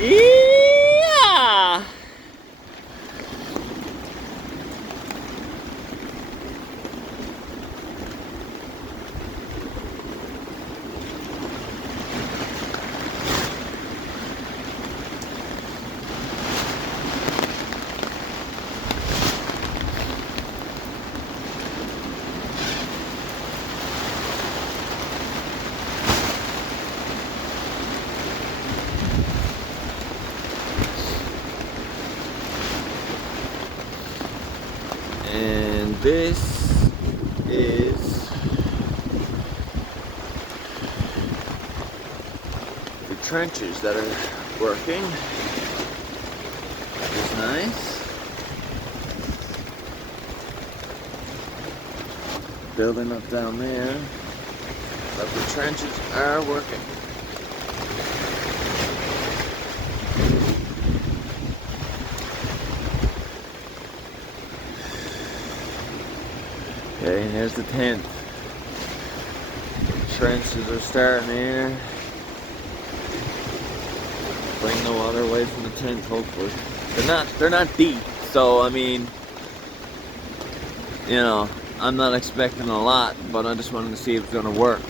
Yeah! And this is the trenches that are working. It's nice. Building up down there, but the trenches are working. Okay, and here's the tent. Trenches are starting here. Bring the water away from the tent, hopefully. They're not deep, so I mean, you know, I'm not expecting a lot, but I just wanted to see if it's gonna work.